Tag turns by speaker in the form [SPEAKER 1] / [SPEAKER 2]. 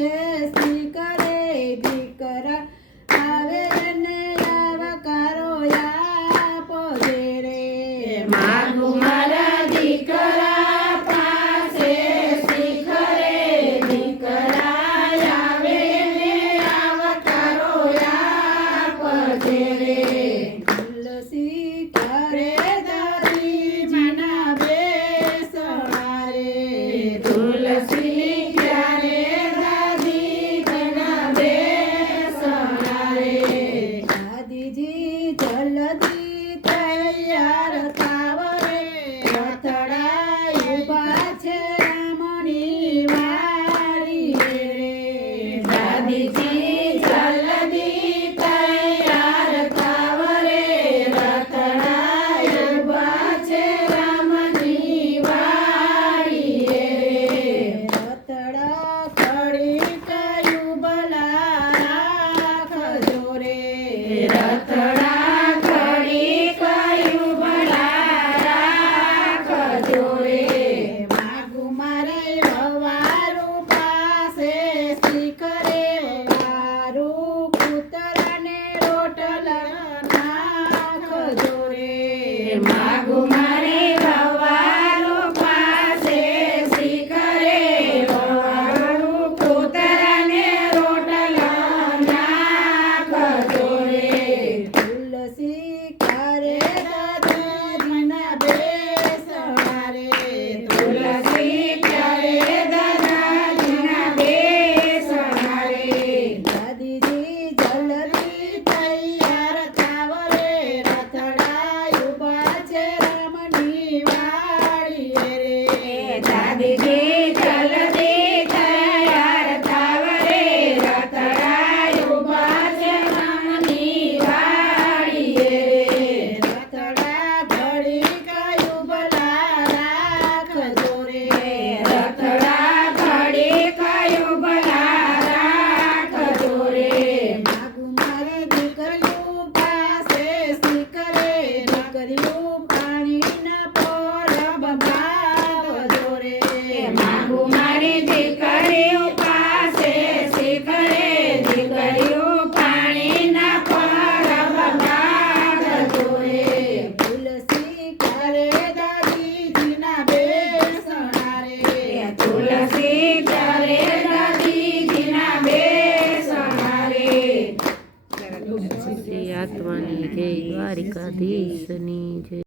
[SPEAKER 1] છે
[SPEAKER 2] સ્પીકરે દીકરા. આવે ને આવકારો આપો રે મા hermano.
[SPEAKER 1] ઉપદેશને